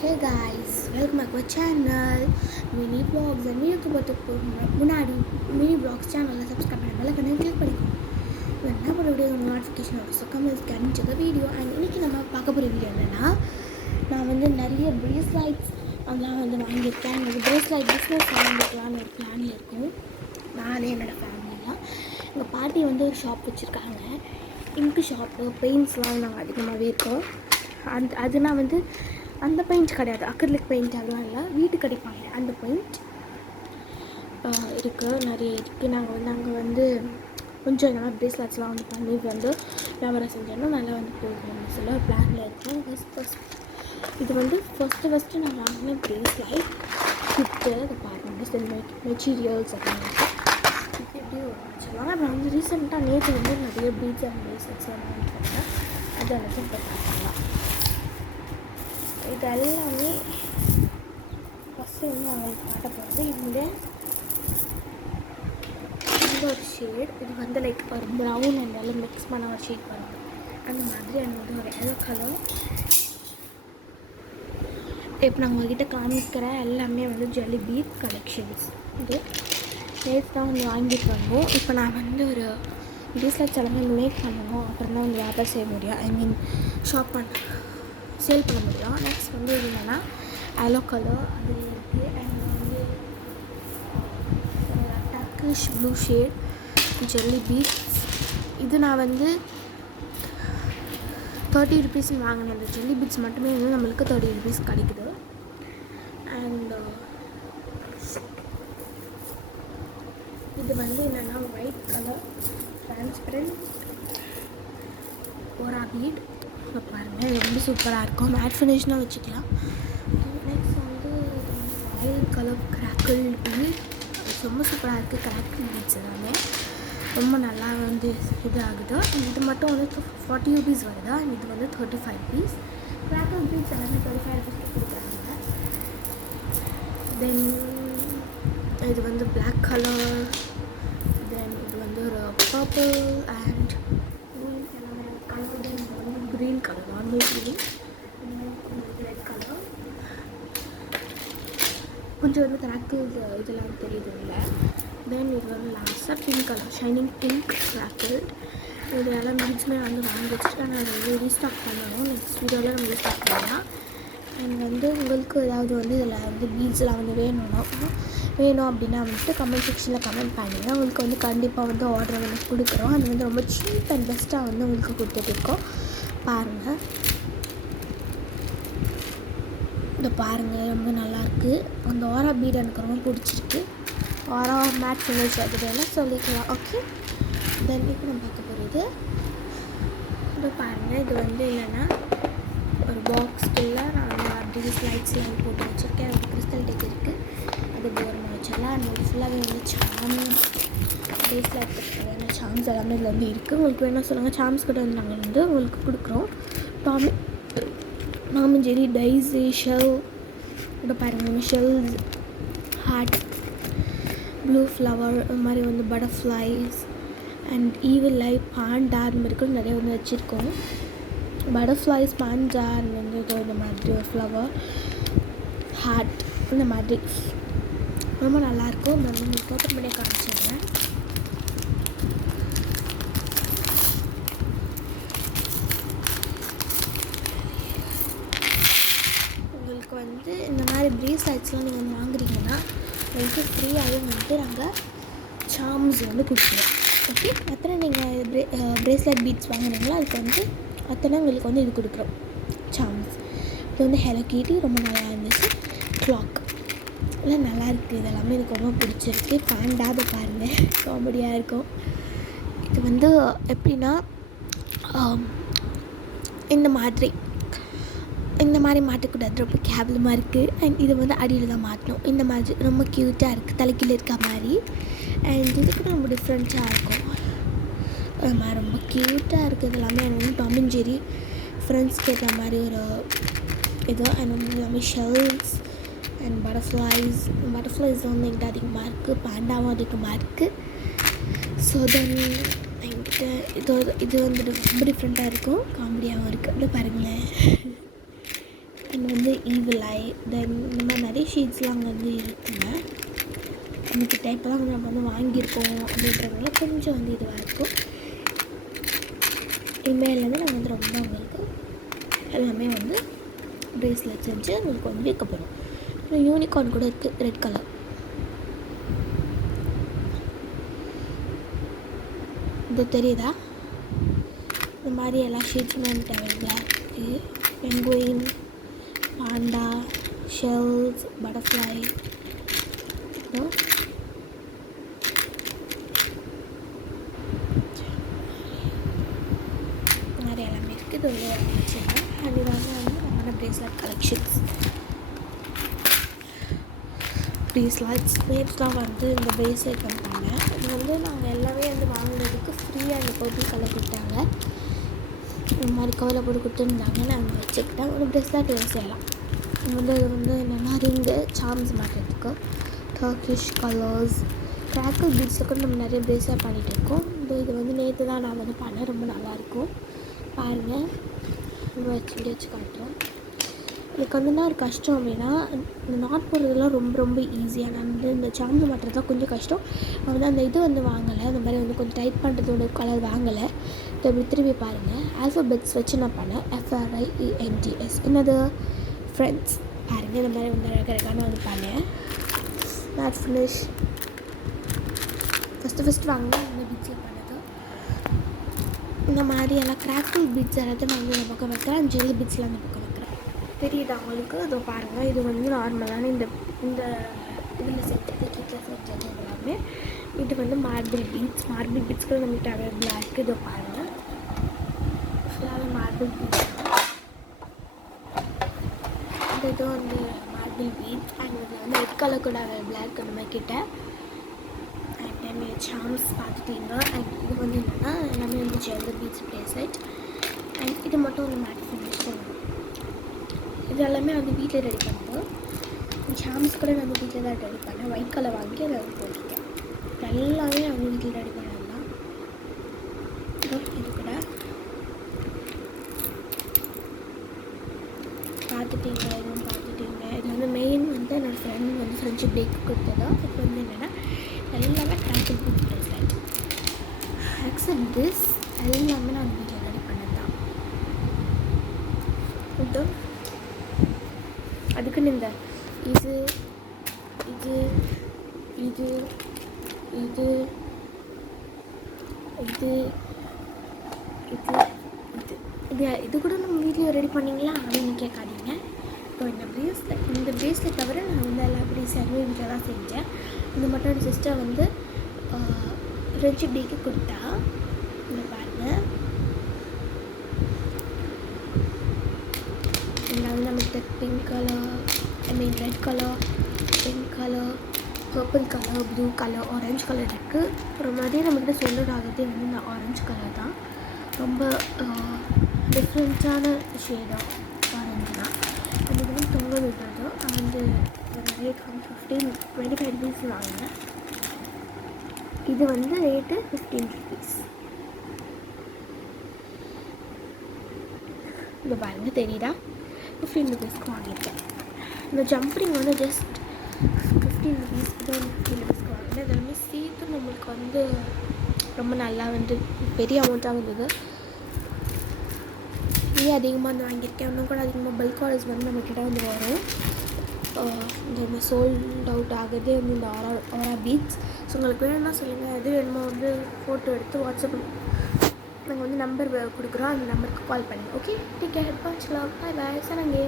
Hey guys, welcome back to our channel Mini Vlogs and வீடியோக்கு போகிறதுக்கு முன்னாடி mini vlogs சேனலில் சப்ஸ்கிரைப் பண்ண பெல் ஐகானை கிளிக் பண்ணிக்கோங்க. என்ன ஒரு வீடியோ நோட்டிஃபிகேஷன் வரும். ஸோ கமெண்ட்ஸ் கேட்டுச்சது வீடியோ. அண்ட் இன்றைக்கி நம்ம பார்க்க போகிற வீடியோ என்னென்னா, நான் வந்து நிறைய ப்ரேஸ்லைட்ஸ் அதெல்லாம் வந்து வாங்கியிருக்கேன். எனக்கு ப்ரேஸ்லைட் பிஸ்னஸ் வாங்கிக்கலான்னு ஒரு பிளானில் இருக்கும். நானே என்னோடய ஃபேமிலியெலாம். எங்கள் பாட்டி வந்து ஒரு ஷாப் வச்சுருக்காங்க. இங்கு ஷாப்பு பெயிண்ட்ஸ்லாம் நாங்கள் அதிகமாகவே இருக்கோம். அதுனா வந்து அந்த பெயிண்ட் கிடையாது, அக்ரிலிக் பெயிண்ட் அதெல்லாம் இல்லை, வீட்டுக்கு அடிப்பாங்க அந்த பெயிண்ட் இருக்குது, நிறைய இருக்குது. நாங்கள் வந்து அங்கே வந்து கொஞ்சம் என்னென்னா ப்ரேஸ்லெட்ஸ்லாம் வந்து பண்ணி வந்து வியாபாரம் செஞ்சோன்னா நல்லா வந்து போகணும்னு சொல்ல ஒரு பிளானில் இருக்கோம். இது வந்து ஃபஸ்ட்டு நான் வாங்கின ப்ரேஸ்லைட் கிட்டு அதை பாருங்கள், சில மெட்டீரியல்ஸ் அப்படின்னு எப்படி சொல்லுவாங்க. அப்புறம் வந்து ரீசெண்டாக நேற்று வந்து நிறைய பீட்ஸ் அண்ட் ப்ரேஸ்லெட்ஸ்லாம் வாங்கிட்டாங்க. அதை வந்து இப்போ பார்க்கலாம். இது எல்லாமே ஃபஸ்ட்டு வந்து அவங்களுக்கு காட்ட போகிறது. இந்த ஒரு ஷேட், இது வந்து லைக் ஒரு ப்ரௌன் அண்ட் எல்லாம் மிக்ஸ் பண்ண ஒரு ஷேட் பண்ணுறது அந்த மாதிரி. அண்ட் வந்து ஒரு எல்லோ கலர். இப்போ நான் உங்கள்கிட்ட காமிக்கிற எல்லாமே வந்து ஜெல்லி பீட் கலெக்ஷன்ஸ். இது நேற்று தான் வந்து வாங்கிட்டு வந்தோம். இப்போ நான் வந்து ஒரு ப்ரேஸ்லெட்ஸ் எல்லாமே மேக் பண்ணணும், அப்புறம் தான் வந்து வியாபாரம் செய்ய முடியும். ஐ மீன் ஷாப் சேல் பண்ண முடியும். நெக்ஸ்ட் வந்து இது என்னென்னா எல்லோ கலர் அது இருக்குது. அண்ட் வந்து Turkish blue shade jelly beads. இது நான் வந்து 30 rupees வாங்கினேன். அந்த ஜெல்லி பீட்ஸ் மட்டுமே வந்து நம்மளுக்கு 30 rupees கிடைக்குது. அண்ட் இது வந்து என்னென்னா ஒயிட் கலர் டிரான்ஸ்பரண்ட் ஓரா பீட். இப்போ பாருங்கள், இது ரொம்ப சூப்பராக இருக்கும். மேட் ஃபினிஷ்னால் வச்சுக்கலாம். நெக்ஸ்ட் வந்து ஒயிட் கலர் கிராக்கிள் பீட். ரொம்ப சூப்பராக இருக்குது. கிராக்கிள் பீட்ஸ் எல்லாமே ரொம்ப நல்லா வந்து இது ஆகுது. இது மட்டும் வந்து 40 rupees வருது. அண்ட் இது வந்து 35 rupees. கிராக்கிள் பீட்ஸ் எல்லாமே 35 rupees கொடுக்குறாங்க. தென் இது வந்து பிளாக் கலர். தென் இது வந்து ஒரு purple and green colour, normal green, red colour. கொஞ்சம் வந்து கிராக்கிள் இதெல்லாம் தெரியுது இல்லை. தென் இது வந்து லாஸ்ட்டாக pink colour, shining pink crackle. இது எல்லாம் பீட்ஸுமே வந்து வாங்கி வச்சுட்டு நான் வந்து ரீஸ்டாக் பண்ணணும். நெக்ஸ்ட் வீடியோவில் நம்ம ரீஸ்டாக் பண்ணலாம். அண்ட் வந்து உங்களுக்கு ஏதாவது வந்து இதில் வந்து பீட்ஸ்லாம் வந்து வேணும் அப்படின்னா வந்துட்டு கமெண்ட் செக்ஷனில் கமெண்ட் பண்ணுங்கள். உங்களுக்கு வந்து கண்டிப்பாக வந்து ஆர்டர் வந்து கொடுக்குறோம். அது வந்து ரொம்ப சீப் அண்ட் பெஸ்ட்டாக வந்து உங்களுக்கு கொடுத்துட்ருக்கோம். பாருங்கள், இந்த பாருங்கள் ரொம்ப நல்லாயிருக்கு. அந்த ஓரா பீட் எனக்கு ரொம்ப பிடிச்சிருக்கு. ஓரா மேட் ஃபினிஷ் அது வேணால் சொல்லிக்கலாம். ஓகே, தென் இப்போ நம்ம பார்க்க போகிறது இப்போ பாருங்கள். இது வந்து இல்லைன்னா ஒரு பாக்ஸ்க்குள்ளே நான் அப்படி ஸ்லைட்ஸ்லாம் போட்டு வச்சுருக்கேன். ஒரு கிறிஸ்டல் டேக் இருக்குது, அது போர்மா வச்சிடலாம். அது ஃபுல்லாகவே வந்து சாம்ஸ் ப்ரேஸ்லைட் தேவையான சாம்ஸ் எல்லாமே இதில் வந்து இருக்குது. உங்களுக்கு வேணால் சொல்லுங்கள். சாம்ஸ் கிட்ட வந்து நாங்கள் வந்து உங்களுக்கு கொடுக்குறோம். Tom and Jerry dyes shell. இப்போ பாருங்கள், ஷெல்ஸ், ஹார்ட், ப்ளூ ஃப்ளவர், இது மாதிரி வந்து butterflies and evil life Panda அது மாதிரி கூட நிறைய வந்து வச்சுருக்கோம். பட்டர்ஃப்ளைஸ், பாண்டா வந்து இந்த மாதிரி ஒரு ஃப்ளவர், ஹார்ட், இந்த மாதிரி ரொம்ப நல்லாயிருக்கும். நான் உங்களுக்கு ஓப்பன் பண்ணி காமிச்சிடுறேன். உங்களுக்கு வந்து இந்த மாதிரி ப்ரேஸ்லைட்ஸ்லாம் நீங்கள் வந்து வாங்குறீங்கன்னா உங்களுக்கு ஃப்ரீயாகவே வந்து நாங்கள் சாம்ஸ் வந்து கொடுக்குறோம். ஓகே, அத்தனை நீங்கள் ப்ரேஸ்லைட் பீட்ஸ் வாங்குறீங்களோ அதுக்கு வந்து அத்தனை உங்களுக்கு வந்து இது கொடுக்குறோம் சாம்ஸ். இது வந்து ஹெலோ கிட்டி ரொம்ப நல்லா இருந்துச்சு. கிளாக் எல்லாம் நல்லா இருக்குது. இதெல்லாமே எனக்கு ரொம்ப பிடிச்சிருக்கு. பாண்டாக பாருங்கள், காமெடியாக இருக்கும். இது வந்து எப்படின்னா இந்த மாதிரி மாட்டக்கூடாது, ரொம்ப கேவலமாக இருக்குது. அண்ட் இது வந்து அடியில் தான் மாட்டணும். இந்த மாதிரி ரொம்ப க்யூட்டாக இருக்குது, தலைக்கீழ இருக்க மாதிரி. அண்ட் இதுக்கு ரொம்ப டிஃப்ரெண்ட்டாக இருக்கும். ரொம்ப க்யூட்டாக இருக்குது. இது எல்லாமே எனக்கு வந்து டாம் அண்ட் ஜெர்ரி ஃப்ரெண்ட்ஸ்க்கு ஏற்ற மாதிரி ஒரு இது. அண்ட் வந்து எல்லாமே ஷெல்ஸ் அண்ட் பட்டர்ஃப்ளைஸ் வந்து எங்கிட்ட அதிகமாக இருக்குது. பாண்டாவும் அதிகமாக இருக்குது. ஸோ தென் என்கிட்ட இது வந்து ரொம்ப டிஃப்ரெண்ட்டாக இருக்கும், காமெடியாகவும் இருக்குது. அப்படி பாருங்களேன். அண்ட் வந்து ஈவில் ஐ, தென் இந்த மாதிரி நிறைய ஷீட்ஸ்லாம் அங்கே வந்து இருக்குங்க. நம்மக்கிட்ட இப்போ தான் நம்ம வந்து வாங்கியிருக்கோம் அப்படின்றதுனால கொஞ்சம் வந்து இதுவாக இருக்கும். இனிமேலேருந்து நம்ம வந்து ரொம்ப உங்களுக்கு எல்லாமே வந்து ப்ரேஸ்லெட் செஞ்சு உங்களுக்கு வந்து வைக்கப்படும். அப்புறம் யூனிகார்ன் கூட இருக்குது, ரெட் கலர். இது தெரியுதா? இந்த மாதிரி எல்லா ஷீட்ஸுமே எனக்கு அவைலபிளாக இருக்குது. பெங்குயின், பாண்டா, ஷெல்ஸ், பட்டர்ஃப்ளை, நிறைய எல்லாமே இருக்குது. இது வந்து வச்சுருக்கேன். அதுதான் வந்து நம்மளோட ப்ரேஸ்லெட் கலெக்ஷன்ஸ். ப்ரேஸ்லெட்ஸ் நேற்று வந்து இந்த ப்ரேஸ்லெட் வந்து பண்ணேன். இது வந்து நாங்கள் எல்லாமே வந்து வாங்கினதுக்கு ஃப்ரீயாக அந்த பர்பிள் கலர் கொடுத்தாங்க. இந்த மாதிரி கவலை போட்டு கொடுத்துருந்தாங்க. நான் வந்து வச்சுக்கிட்டேன். ஒரு ப்ரேஸ்லெட் யூஸ் செய்யலாம். இது வந்து என்னென்னா ரிங்கு, சார்ம்ஸ் மாட்டுறதுக்கு, டர்க்கிஷ் கலர்ஸ், கிராக்கல் பீட்ஸை கூட நம்ம நிறைய ப்ரேஸ்லெட் பண்ணிகிட்டு இருக்கோம். இது வந்து நேற்று தான் நான் வந்து பண்ணேன். ரொம்ப நல்லாயிருக்கும் பாருங்கள். ரொம்ப வச்சு காட்டுறேன். எனக்கு வந்து என்ன ஒரு கஷ்டம் அப்படின்னா, இந்த நாட் போடுறதுலாம் ரொம்ப ரொம்ப ஈஸியாக. நான் வந்து இந்த சார்ம்ஸ் மாட்டுறது தான் கொஞ்சம் கஷ்டம். நான் வந்து அந்த இது வந்து வாங்கலை. அந்த மாதிரி வந்து கொஞ்சம் டைட் பண்ணுறதோட கலர் வாங்கலை. இப்படி திரும்பி பாருங்கள். ஆல்ஃபபெட்ஸ் வச்சு நான் பண்ணேன். FRIENDS. என்னது ஃப்ரெண்ட்ஸ் பாருங்கள். இந்த மாதிரி வந்து அழகான வந்து பண்ணேன். மேட் ஃபினிஷ் ஃபஸ்ட்டு வாங்கினேன். இந்த பீட்ஸில் பண்ணது இந்த மாதிரி எல்லாம் கிராக்கிள் பீட்ஸ் எல்லாத்தையும் நான் வந்து இந்த பக்கம் வைக்கிறேன். ஜெல்லி பீட்ஸில் அந்த பக்கம் வைக்கிறேன். தெரியுது அவங்களுக்கு? அதை பாருங்கள். இது வந்து நார்மலான இந்த இதில் செஞ்சது, கீட்டில் செஞ்சது எல்லாமே. இது வந்து மார்பிள் பீட்ஸ் கூட நம்மகிட்ட அவைலபிளாக இருக்குது. இதை பாருங்கள். ஃபுல்லாக மார்பிள் பீட்ஸ். இந்த இது வந்து மார்பிள் பீட்ஸ். அண்ட் இதில் வந்து ரெட் கலர் கூட அவைலபிளாக இருக்குது நம்மக்கிட்ட. அண்ட் தென் சார்ம்ஸ் பார்த்துட்டீங்க. அண்ட் இது வந்து என்னென்னா எல்லாமே வந்து ஜெல்லி பீட்ஸ் ப்ரேஸ்லெட். அண்ட் இது மட்டும் வந்து மேட் ஃபினிஷ். இது எல்லாமே வந்து வீட்டில் ரெடி பண்ணுவோம். சார்ம்ஸ் கூட நான் வந்து வீட்டில் தான் ரெடி பண்ணேன். ஒயிட் கலர் வாங்கி அதை வந்து போட்டிருக்கேன். எல்லாமே வந்து வீட்டில் ரெடி பண்ணது தான். இது கூட பார்த்துட்டீங்க. இதுவும் பார்த்துட்டீங்க. இது வந்து மெயின் வந்து என்னோடய ஃப்ரெண்ட் வந்து ஃப்ரெண்ட்ஷிப் டேக்கு கொடுத்ததா. இப்போ வந்து என்னென்னா எல்லாமே crackle beads bracelet. Except this எல்லாமே நான் வீட்டில் ரெடி பண்ணது தான். இது அதுக்குன்னு இந்த இது இது இது இது இது இது இது இது கூட நம்ம வீட்டில் ரெடி பண்ணிங்களா அப்படின்னு கேட்காதீங்க. இப்போ இந்த ப்ரேஸ்லெட் தவிர நான் வந்து எல்லா ப்ரேஸ்லெட்டுமே வீட்டில் தான் செஞ்சேன். இந்த மட்டும் என் சிஸ்டர் வந்து ஃப்ரெண்ட்ஷிப் டேக்கு கொடுத்தா. இந்த பாருங்கள். இதில் வந்து நம்மகிட்ட pink colour, red colour, pink colour, purple colour, blue colour, orange colour இருக்குது. அப்புறம் மாதிரி நம்மக்கிட்ட சொல்லுற ஆகிறதே வந்து இந்த ஆரஞ்சு கலர் தான். ரொம்ப டிஃப்ரெண்ட்டான ஷேடாக ஆரஞ்சு தான். அது வந்து தொங்க விடுறது. அது வந்து ரேட் வந்து 25 rupees வாங்கினேன். இது வந்து ரேட்டு 15 rupees. இந்த பாருங்க தெரியுதா? 15 rupeesக்கு வாங்கியிருக்கேன். இந்த ஜம்ப்ரிங் வந்து ஜஸ்ட் 15 rupees தான் 15 rupeesக்கு வாங்கினேன். இதெல்லாமே சேர்த்து நம்மளுக்கு வந்து ரொம்ப நல்லா வந்து பெரிய அமௌண்ட்டாக இருந்தது. இதே அதிகமாக வந்து வாங்கியிருக்கேன். இன்னும் கூட அதிகமாக பல்க் ஆர்டர்ஸ் வந்து நம்மக்கிட்ட வந்து வரும். இந்த சோல்ட் அவுட் ஆகுது வந்து இந்த ஆரா பீட்ஸ். ஸோ உங்களுக்கு வேணும்னா சொல்லுங்கள். எது வேணுமோ வந்து ஃபோட்டோ எடுத்து வாட்ஸ்அப்பில் நாங்கள் வந்து நம்பர் கொடுக்குறோம். அந்த நம்பருக்கு கால் பண்ணி. Okay, take care. Bye bye. சனங்கே.